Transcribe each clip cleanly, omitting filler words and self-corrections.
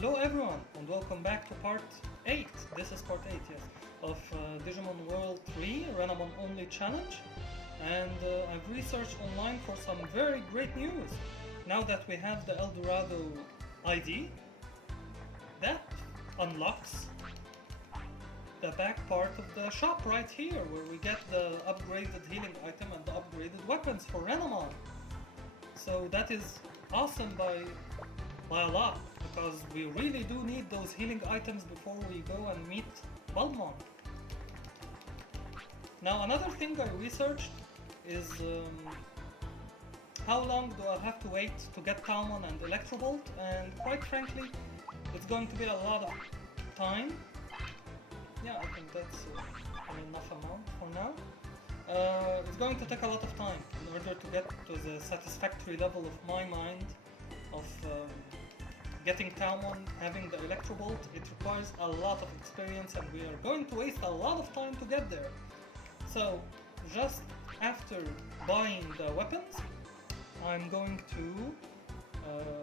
Hello everyone and welcome back to part 8, this is part 8, yes, of Digimon World 3 Renamon Only Challenge, and I've researched online for some very great news. Now that we have the Eldorado ID, that unlocks the back part of the shop right here, where we get the upgraded healing item and the upgraded weapons for Renamon. So that is awesome by a lot, because we really do need those healing items before we go and meet Bulbmon. Now another thing I researched is how long do I have to wait to get Talmon and Electrobolt, and quite frankly it's going to be a lot of time. Yeah, I think that's an enough amount for now. It's going to take a lot of time in order to get to the satisfactory level of my mind of getting Talmon, having the Electrobolt. It requires a lot of experience and we are going to waste a lot of time to get there. So just after buying the weapons, I'm going to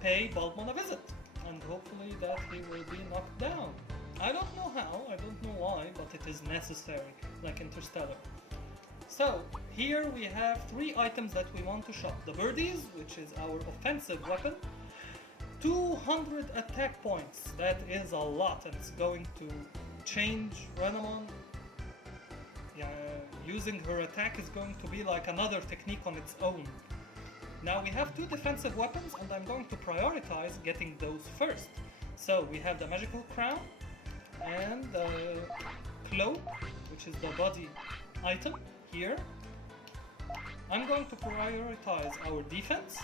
pay Bulbmon a visit, and hopefully that he will be knocked down. I don't know how, I don't know why, but it is necessary, like Interstellar. So, here we have 3 items that we want to shop. The Birdies, which is our offensive weapon. 200 attack points, that is a lot, and it's going to change Renamon. Yeah, using her attack is going to be like another technique on its own. Now we have 2 defensive weapons, and I'm going to prioritize getting those first. So we have the Magical Crown and the Cloak, which is the body item here. I'm going to prioritize our defense.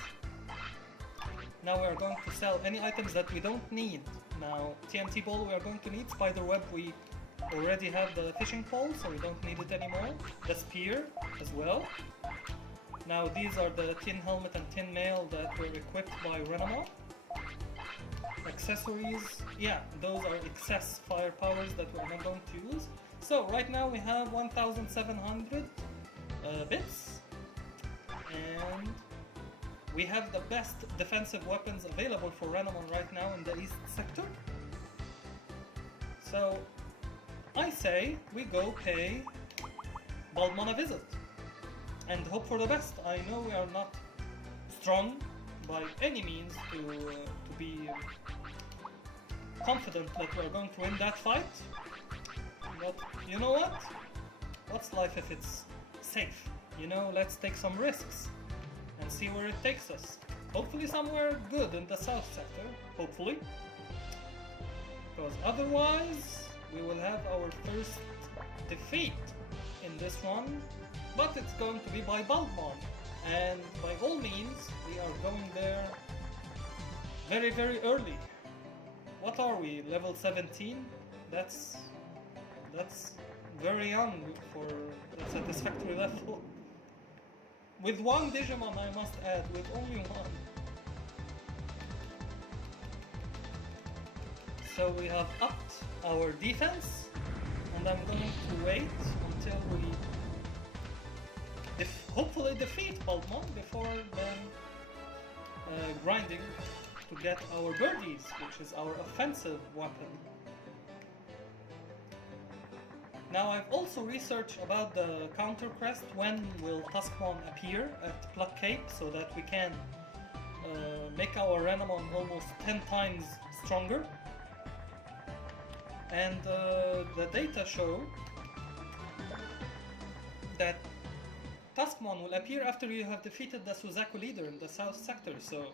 Now we are going to sell any items that we don't need. Now TNT ball we are going to need, spider web we already have the fishing pole, so we don't need it anymore. The spear as well. Now these are the tin helmet and tin mail that were equipped by Renamon. Accessories, yeah, those are excess fire powers that we're not going to use. So right now we have 1700 bits, and we have the best defensive weapons available for Renamon right now in the east sector. So I say we go pay Bulbmon a visit and hope for the best. I know we are not strong by any means to be confident that we are going to win that fight, but you know what? What's life if it's safe? You know, let's take some risks and see where it takes us. Hopefully somewhere good in the south sector, hopefully. Because otherwise, we will have our first defeat in this one, but it's going to be by Bulbmon. And by all means, we are going there very, very early. What are we, level 17? That's very young for a satisfactory level. With 1 Digimon, I must add, with only 1. So we have upped our defense, and I'm going to wait until we hopefully defeat Bulbmon before then grinding to get our Birdies, which is our offensive weapon. Now I've also researched about the counter crest. When will Tuskmon appear at Pluck Cape, so that we can make our Renamon almost 10 times stronger. And the data show that Tuskmon will appear after you have defeated the Suzaku leader in the south sector, so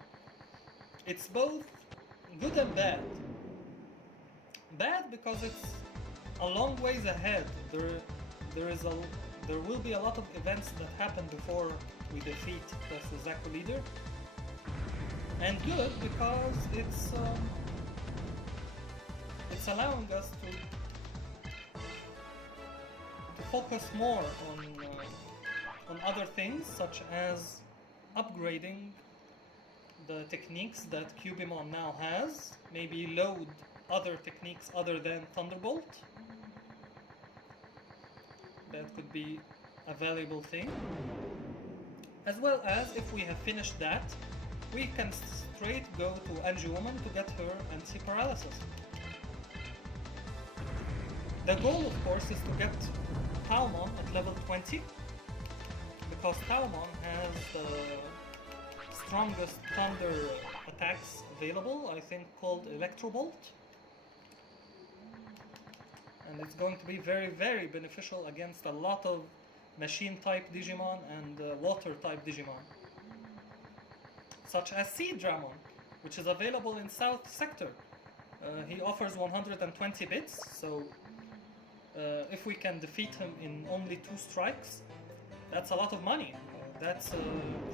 it's both good and bad. Bad because it's a long ways ahead. There will be a lot of events that happen before we defeat the Suzaku leader. And good because it's allowing us to focus more on other things, such as upgrading the techniques that Cubimon now has, maybe load other techniques other than Thunderbolt. That could be a valuable thing. As well as, if we have finished that, we can straight go to Angie-Woman to get her anti-paralysis. The goal, of course, is to get Palmon at level 20, because Palmon has the strongest thunder attacks available, I think called Electro Bolt. And it's going to be very, very beneficial against a lot of machine-type Digimon and water-type Digimon. Such as Seadramon, which is available in South Sector. He offers 120 bits, so if we can defeat him in only 2 strikes, that's a lot of money. That's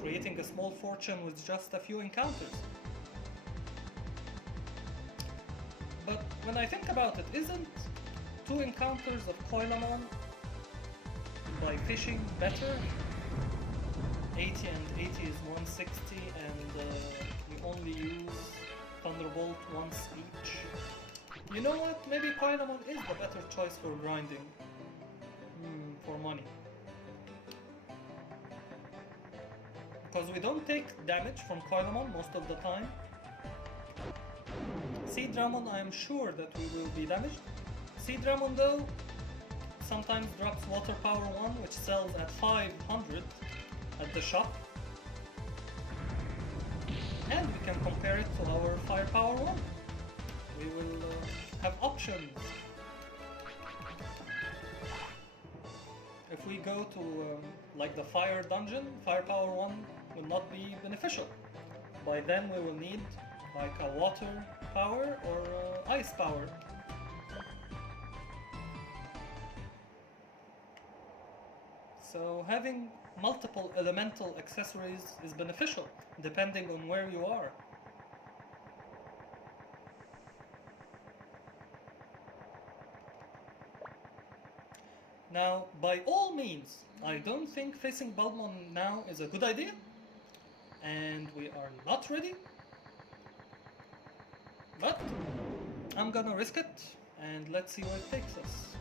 creating a small fortune with just a few encounters. But when I think about it, isn't 2 encounters of Koilamon by fishing better? 80 and 80 is 160, and you only use Thunderbolt once each. You know what? Maybe Koilamon is the better choice for grinding. For money. Because we don't take damage from Koilamon most of the time. Seadramon, I am sure that we will be damaged. Seadramon though, sometimes drops Water Power 1, which sells at 500 at the shop. And we can compare it to our Firepower 1. We will have options. If we go to like the Fire Dungeon, Firepower 1 will not be beneficial. By then we will need like a Water Power or Ice Power. So having multiple elemental accessories is beneficial, depending on where you are. Now, by all means, I don't think facing Bulbmon now is a good idea, and we are not ready. But I'm gonna risk it, and let's see where it takes us.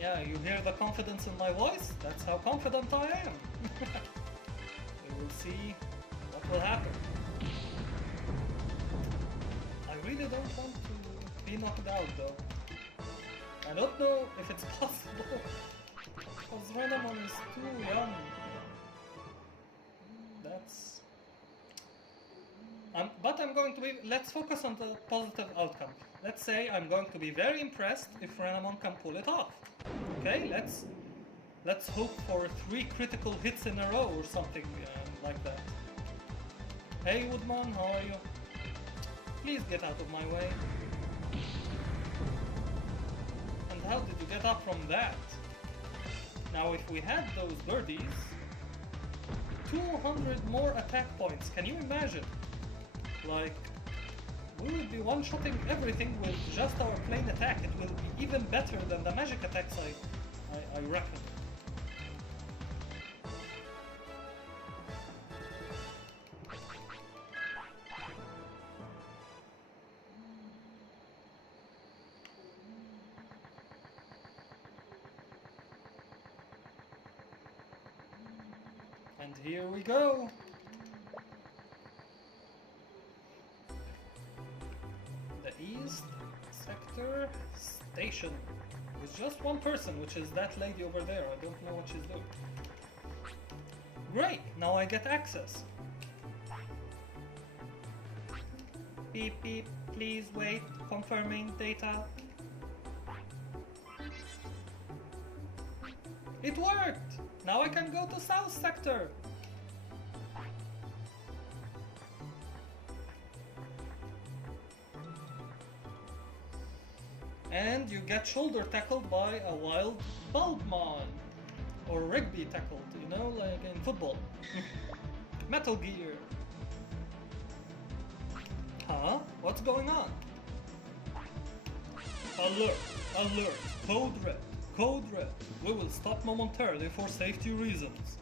Yeah, you hear the confidence in my voice? That's how confident I am. We will see what will happen. I really don't want to be knocked out though. I don't know if it's possible, because Renamon is too young. That's... but I'm going to be... Let's focus on the positive outcome. Let's say I'm going to be very impressed if Renamon can pull it off. Okay, let's hope for 3 critical hits in a row or something like that. Hey Woodmon, how are you? Please get out of my way. And how did you get up from that? Now if we had those birdies, 200 more attack points, can you imagine? Like, we would be one-shotting everything with just our plain attack. It will be even better than the magic attacks, I reckon. And here we go! East Sector Station with just one person, which is that lady over there. I don't know what she's doing. Great, now I get access. Beep beep, please wait, confirming data. It worked! Now I can go to South Sector. And you get shoulder tackled by a wild Bulbmon. Or rugby tackled, you know, like in football. Metal Gear. Huh? What's going on? Alert! Alert! Code red! Code red! We will stop momentarily for safety reasons.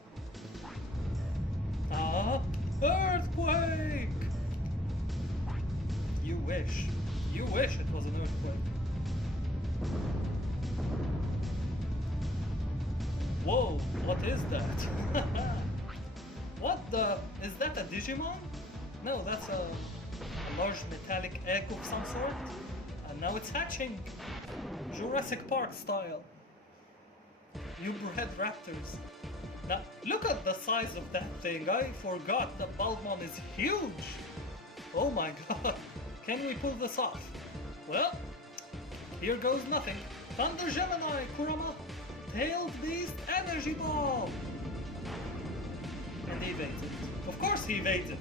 Ah! Earthquake! You wish. You wish it was an earthquake. Whoa, what is that? What the? Is that a Digimon? No, that's a large metallic egg of some sort. And now it's hatching. Jurassic Park style. You bred raptors. Now, look at the size of that thing. I forgot that Bulbmon is huge. Oh my god. Can we pull this off? Well, here goes nothing. Thunder Gemini, Kurama. Tailed Beast Energy Ball. And he evaded. Of course he evaded.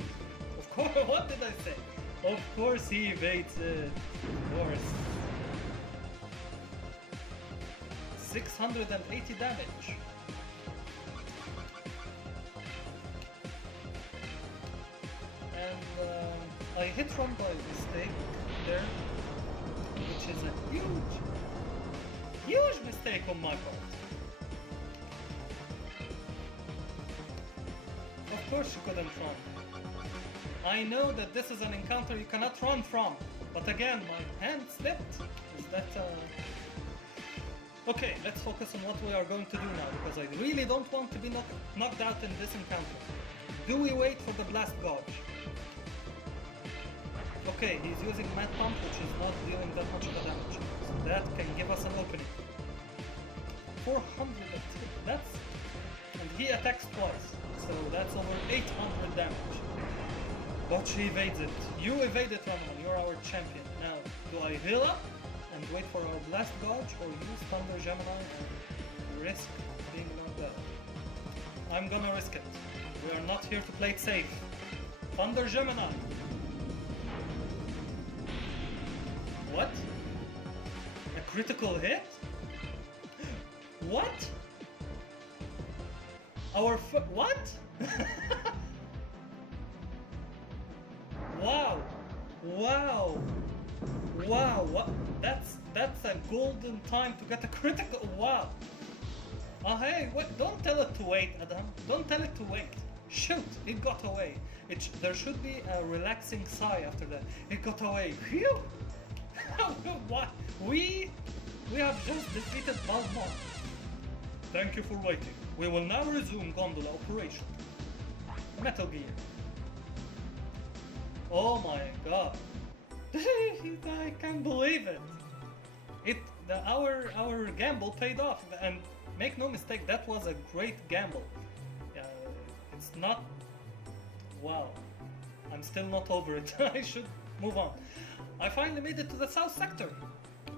Of course, what did I say? Of course he evaded. Of course. 680 damage. And I hit one by mistake there, which is a huge mistake on my part. Of course you couldn't run. I know that this is an encounter you cannot run from, but again, my hand slipped. Is that Okay, let's focus on what we are going to do now, because I really don't want to be knocked out in this encounter. Do we wait for the blast gouge? Okay, he's using Mad Pump, which is not dealing that much of a damage. So that can give us an opening. 400, that's... And he attacks twice, so that's over 800 damage. But she evaded. You evaded, Renamon, you're our champion. Now, do I heal up and wait for our blast gouge, or use Thunder Gemini and risk being knocked out? I'm gonna risk it. We are not here to play it safe. Thunder Gemini! What? A critical hit? What? What? Wow! Wow! Wow! What? That's a golden time to get a critical. Wow! Oh hey! Wait! Don't tell it to wait, Adham. Don't tell it to wait. Shoot! It got away. There should be a relaxing sigh after that. It got away. Phew! What? We have just defeated Bulbmon. Thank you for waiting. We will now resume gondola operation. Metal Gear. Oh my god. I can't believe it. Our gamble paid off, and make no mistake, that was a great gamble. It's not... Wow. I'm still not over it. I should move on. I finally made it to the south sector,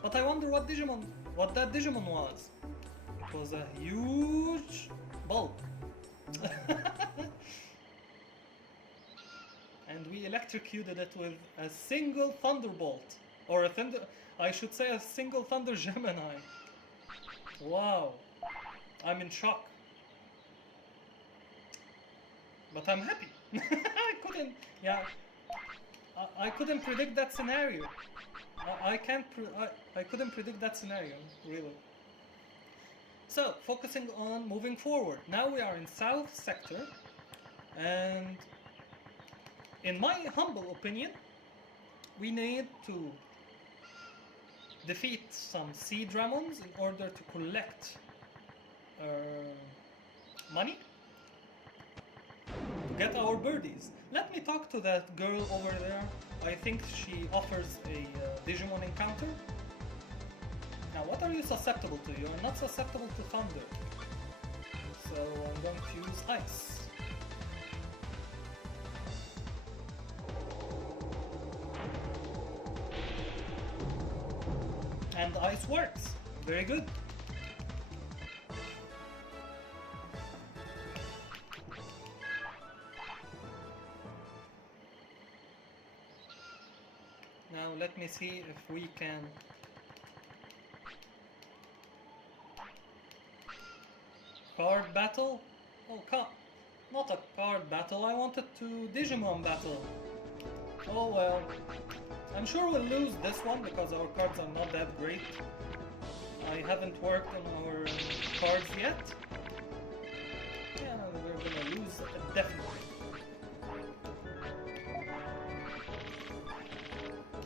but I wonder what that Digimon was. It was a huge bulk. And we electrocuted it with a single thunderbolt, or I should say a single Thunder Gemini. Wow, I'm in shock, but I'm happy. I couldn't predict that scenario. I couldn't predict that scenario, really. So, focusing on moving forward. Now we are in South Sector, and in my humble opinion, we need to defeat some Sea Dramons in order to collect money to get our birdies. Let me talk to that girl over there. I think she offers a Digimon encounter. Now, what are you susceptible to? You are not susceptible to thunder. So I'm going to use ice. And ice works. Very good. Now let me see if we can... Card battle? Oh, not a card battle, I wanted to Digimon battle. Oh well. I'm sure we'll lose this one because our cards are not that great. I haven't worked on our cards yet. Yeah, we're gonna lose definitely.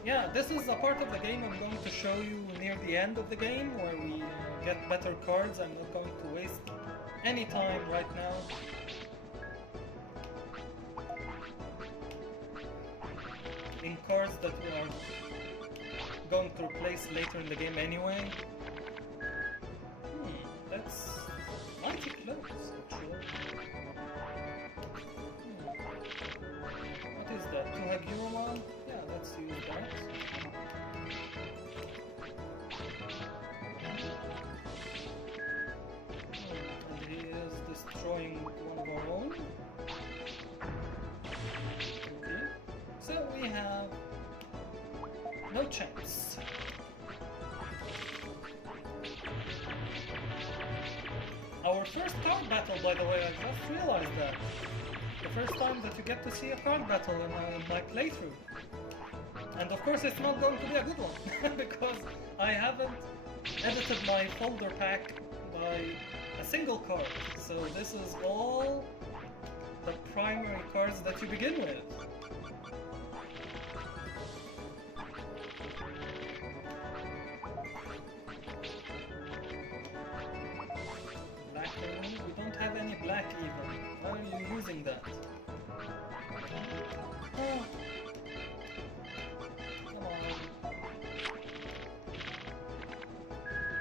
Yeah, this is a part of the game I'm going to show you near the end of the game where we get better cards. I'm not going to waste any time right now. in cards that we are going to replace later in the game anyway. That's mighty close, actually. What is that? Tuhagiromon? Yeah, let's use that. And he is destroying one of our own. Okay. So we have no chance. Our first card battle, by the way, I just realized that. The first time that you get to see a card battle in my playthrough. And of course it's not going to be a good one, because I haven't edited my folder pack by a single card. So this is all the primary cards that you begin with. We don't have any black even. Why are you using that? Oh. Come on.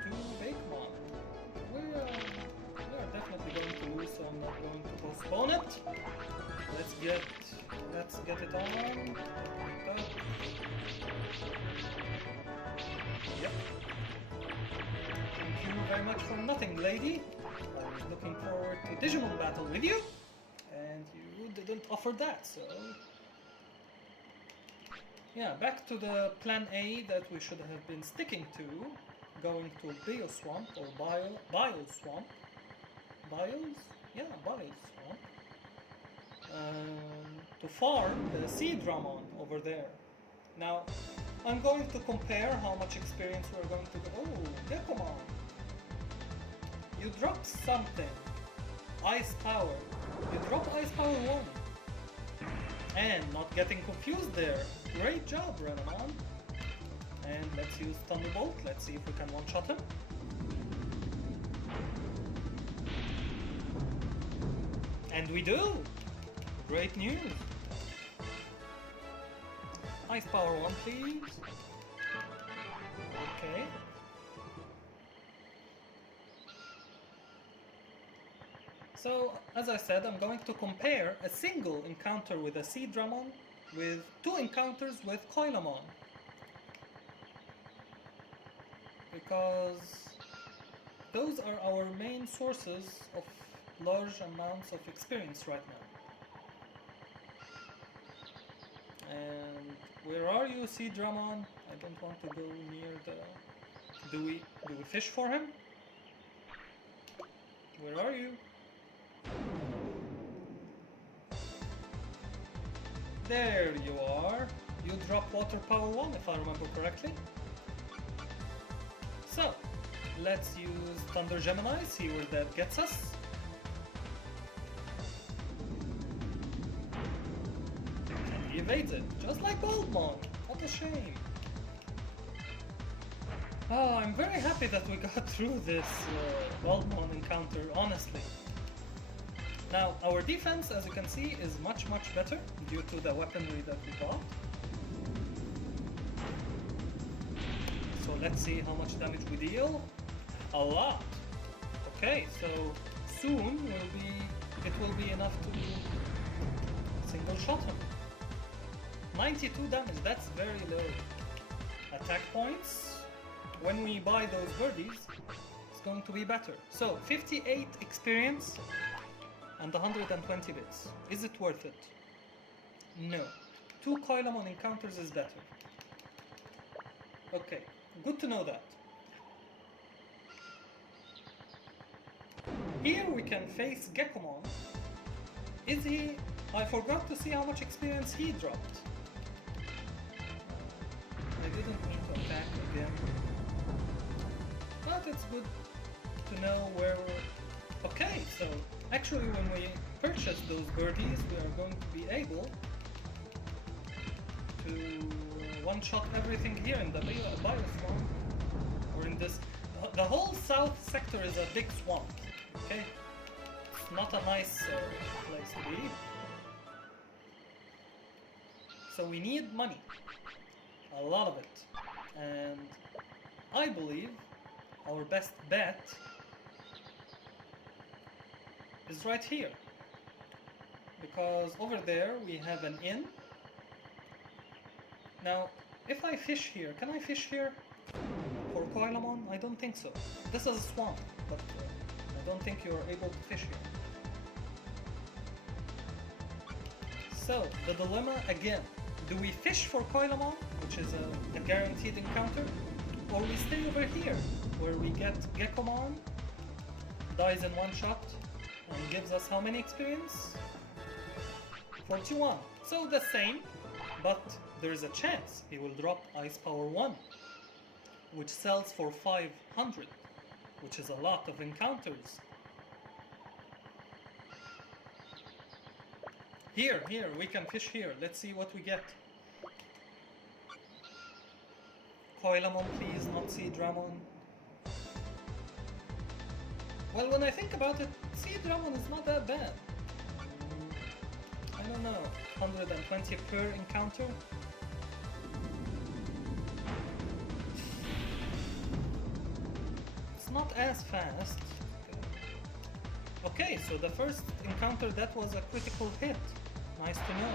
2 Digimon. We are definitely going to lose, so I'm not going to postpone it. Let's get it on. Yep. Thank you very much for nothing, lady. I was looking forward to Digimon battle with you, and you didn't offer that, so... Yeah, back to the plan A that we should have been sticking to, going to Bio Swamp, or Bio Swamp. Bios? Yeah, Bio Swamp. To farm the Seedramon over there. Now, I'm going to compare how much experience we're going to get. Oh, Digimon! You dropped something. Ice Power. You dropped Ice Power 1. And not getting confused there. Great job, Renamon. And let's use Thunderbolt. Let's see if we can one-shot him. And we do! Great news. Ice Power 1, please. Okay. So, as I said, I'm going to compare a single encounter with a Seedramon with 2 encounters with Coilamon. Because those are our main sources of large amounts of experience right now. And where are you, Seedramon? I don't want to go near the... Do we fish for him? Where are you? There you are. You drop Water Power 1 if I remember correctly. So, let's use Thunder Gemini, see where that gets us. And he evades it, just like Bulbmon. What a shame. Oh, I'm very happy that we got through this Bulbmon encounter, honestly. Now, our defense, as you can see, is much better due to the weaponry that we bought. So let's see how much damage we deal. A lot! Okay, so soon it will be enough to single shot him. 92 damage, that's very low. Attack points, when we buy those birdies, it's going to be better. So, 58 experience and 120 bits. Is it worth it? No. 2 Coilamon encounters is better. Okay, good to know that. Here we can face Gekomon. Is he... I forgot to see how much experience he dropped. I didn't mean to attack again. But it's good to know where we're... Okay, so actually when we purchase those birdies, we are going to be able to one-shot everything here in the bioswamp. Or in this... The whole south sector is a big swamp. Okay? It's not a nice place to be. So we need money. A lot of it. And I believe our best bet is right here. Because over there we have an inn. Now, if I fish here, can I fish here? For Koilamon? I don't think so. This is a swamp, but I don't think you're able to fish here. So, the dilemma again. Do we fish for Koilamon, which is a guaranteed encounter? Or we stay over here, where we get Gekomon, dies in one shot, and gives us how many experience? 41. So the same, but there is a chance he will drop Ice Power 1, which sells for 500, which is a lot of encounters. Here, we can fish here. Let's see what we get. Koilamon, please, not Seedramon. Well, when I think about it, Seedramon is not that bad. I don't know, 120 per encounter? It's not as fast. Okay, so the first encounter, that was a critical hit. Nice to know.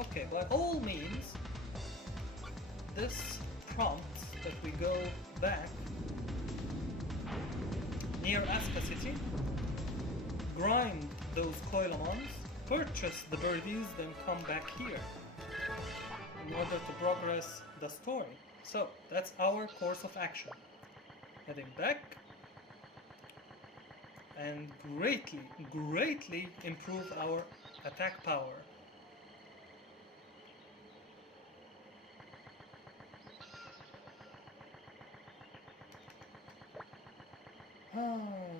Okay, by all means, this prompts that we go back near Asuka City, grind those Koilamons, purchase the birdies, then come back here in order to progress the story. So, that's our course of action. Heading back and greatly improve our attack power.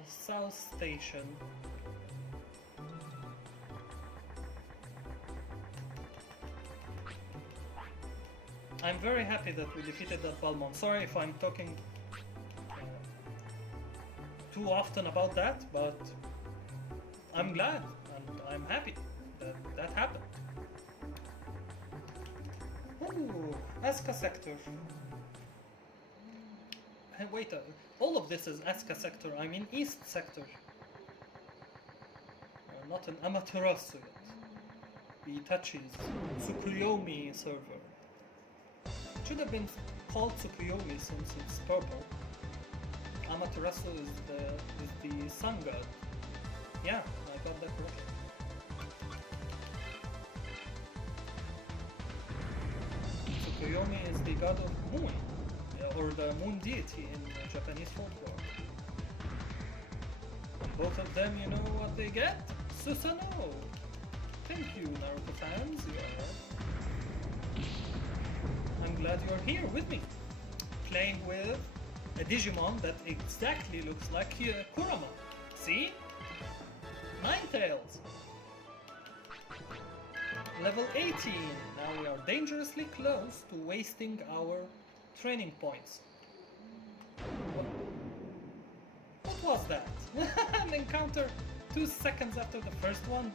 South Station. I'm very happy that we defeated that Bulbmon. Sorry if I'm talking too often about that, but I'm glad and I'm happy that that happened. Ooh, Asuka Sector. Hey, wait, all of this is Asuka Sector, I mean East Sector. Not an Amaterasu yet. Itachi's Tsukuyomi server. It should have been called Tsukuyomi since it's purple. Amaterasu is the sun god. Yeah, I got that correct. Tsukuyomi is the god of moon, or the moon deity in Japanese folklore. And both of them, you know what they get? Susanoo! Thank you, Naruto fans. I'm glad you're here with me, playing with a Digimon that exactly looks like Kurama. See? Ninetales! Level 18! Now we are dangerously close to wasting our training points. What was that? An encounter 2 seconds after the first one?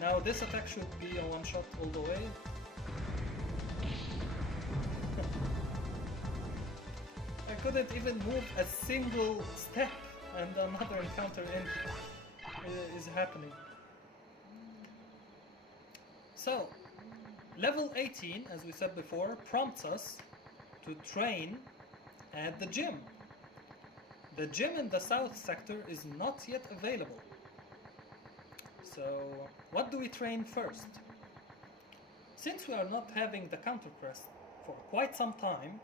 Now this attack should be a one-shot all the way. I couldn't even move a single step and another encounter is happening. So, level 18, as we said before, prompts us to train at the gym. The gym in the south sector is not yet available. So, what do we train first? Since we are not having the counter crest for quite some time,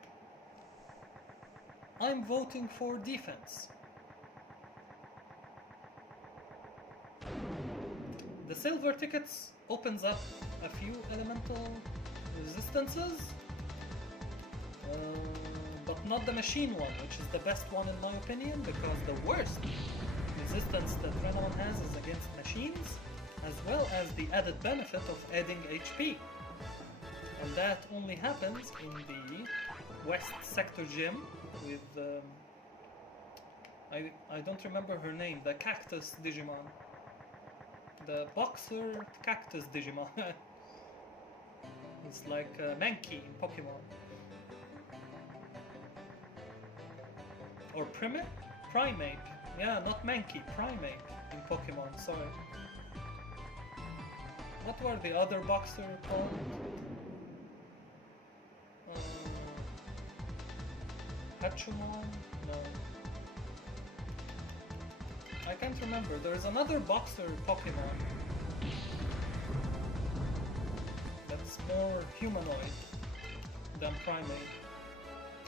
I'm voting for defense. The silver tickets opens up a few elemental resistances, but not the machine one, which is the best one in my opinion, because the worst resistance that Renamon has is against machines, as well as the added benefit of adding HP. And that only happens in the West Sector Gym with, I don't remember her name, the Cactus Digimon. The Boxer Cactus Digimon. He's like Mankey in Pokemon. Or Primate. Yeah, not Mankey, Primate in Pokemon, sorry. What were the other boxer called? Hechumon? No. I can't remember. There's another boxer Pokemon that's more humanoid than Primate.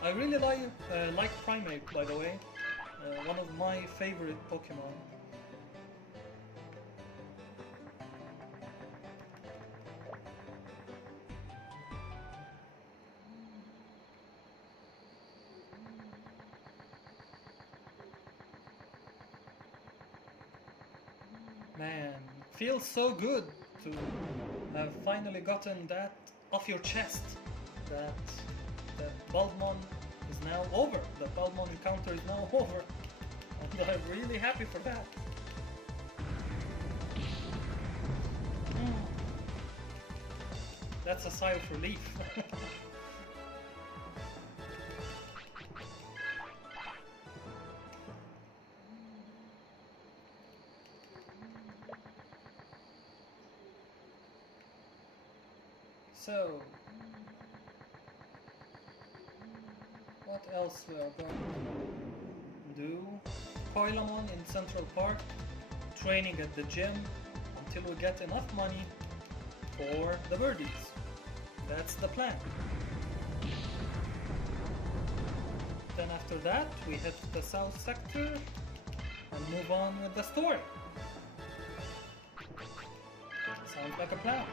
I really like Primate, by the way. One of my favorite Pokemon. Man, feels so good to have finally gotten that off your chest. That Bulbmon is now over. The Bulbmon encounter is now over. And I'm really happy for that. That's a sigh of relief. So, what else we are going to do? Bulbmon in Central Park, training at the gym until we get enough money for the birdies. That's the plan. Then after that, we head to the south sector and move on with the story. Sounds like a plan.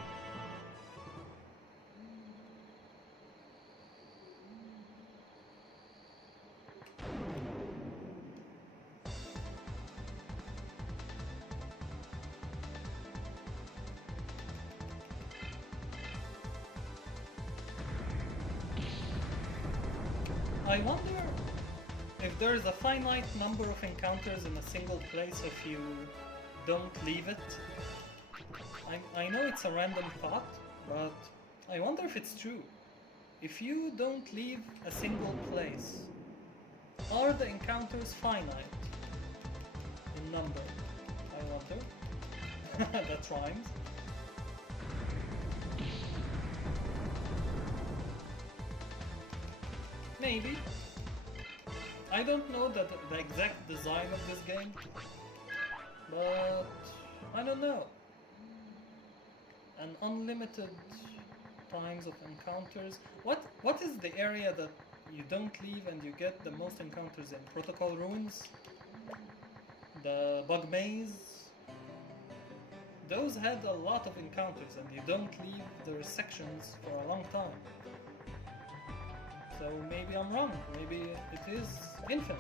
I wonder if there is a finite number of encounters in a single place if you don't leave it. I know it's a random thought, but I wonder if it's true. If you don't leave a single place, are the encounters finite in number? I wonder. That rhymes. Maybe. I don't know the exact design of this game, but I don't know. An unlimited times of encounters. What is the area that you don't leave and you get the most encounters in? Protocol Ruins? The Bug Maze? Those had a lot of encounters and you don't leave their sections for a long time. So maybe I'm wrong, maybe it is infinite.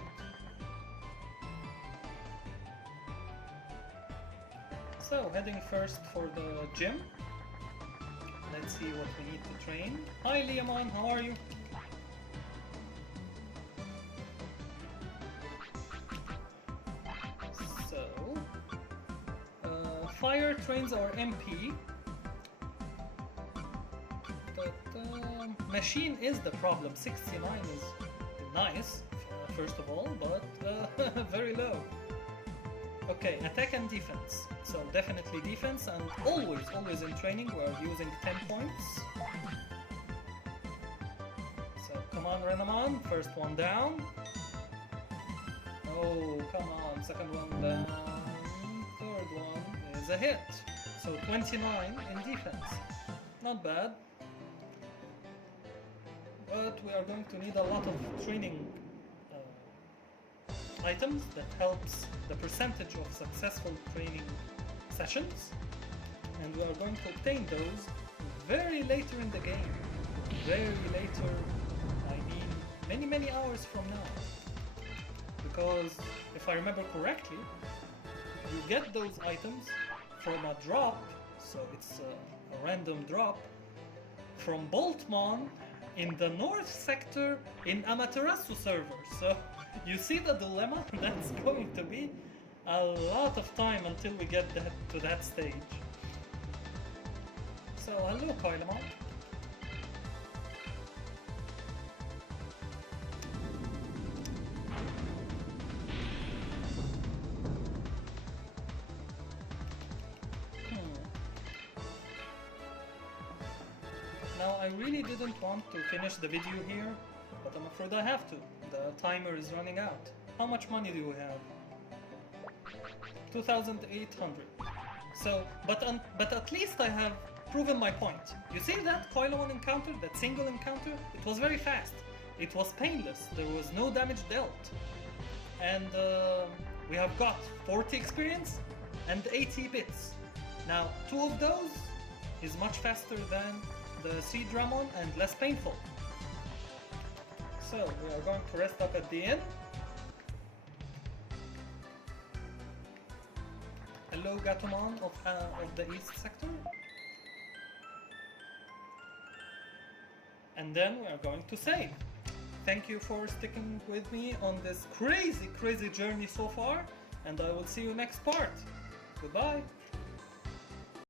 So heading first for the gym. Let's see what we need to train. Hi Liamon, how are you? So, Fire trains our MP. Machine is the problem. 69 is nice, first of all, but very low. Okay, attack and defense. So definitely defense, and always in training we're using 10 points. So come on Renamon, first one down. Oh, come on, second one down. Third one is a hit. So 29 in defense. Not bad. But we are going to need a lot of training items that helps the percentage of successful training sessions, and we are going to obtain those very later in the game. Very later, I mean many hours from now. Because if I remember correctly, you get those items from a drop, so it's a random drop, from Bulbmon in the north sector in Amaterasu server. So you see the dilemma? That's going to be a lot of time until we get to that stage. So hello Bulbmon. Now, I really didn't want to finish the video here, but I'm afraid I have to. The timer is running out. How much money do we have? 2,800. So, but at least I have proven my point. You see that Coilon encounter, that single encounter? It was very fast. It was painless. There was no damage dealt. And we have got 40 experience and 80 bits. Now, 2 of those is much faster than the Seed Ramon and less painful. So, we are going to rest up at the inn. Hello, Gatomon of the East Sector. And then we are going to save. Thank you for sticking with me on this crazy journey so far, and I will see you next part. Goodbye.